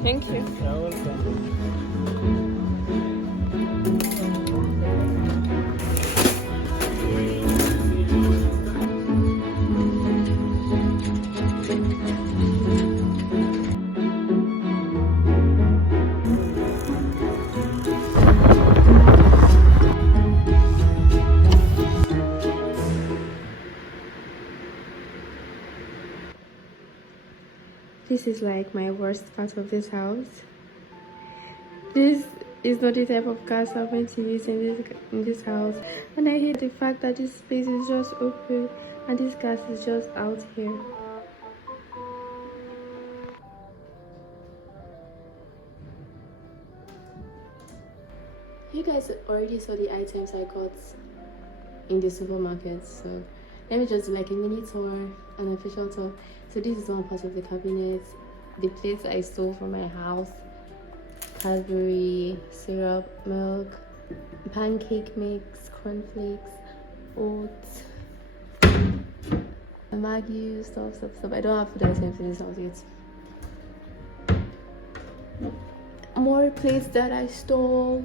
Thank you. You're welcome. This is like my worst part of this house. This is not the type of gas I'm going to use in this house, and I hate the fact that this space is just open and this gas is just out here. You guys already saw the items I got in the supermarket, so let me just do like a mini tour, an official tour. So this is one part of the cabinet, the plates I stole from my house, Cadbury, syrup, milk, pancake mix, cornflakes, oats, Maggi, stuff. I don't have food items in this house yet. More plates that I stole.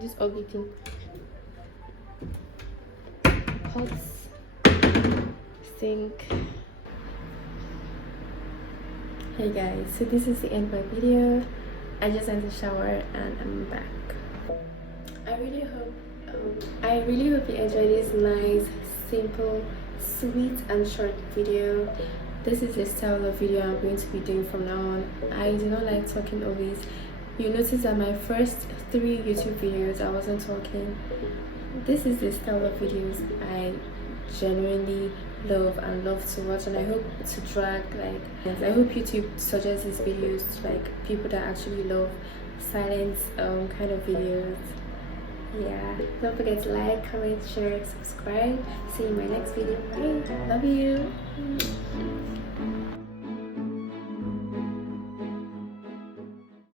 This ugly thing. Pots, sink. Hey guys, so this is the end of my video. I just had to shower and I'm back. I really hope you enjoyed this nice, simple, sweet and short video. This is the style of video I'm going to be doing from now on. I do not like talking always. You notice that my first 3 YouTube videos I wasn't talking. This is the style of videos I genuinely love and love to watch, and I hope to drag I hope YouTube suggests these videos to like people that actually love silent kind of videos. Yeah, don't forget to like, comment, share, subscribe. See you in my next video. Bye. Love you.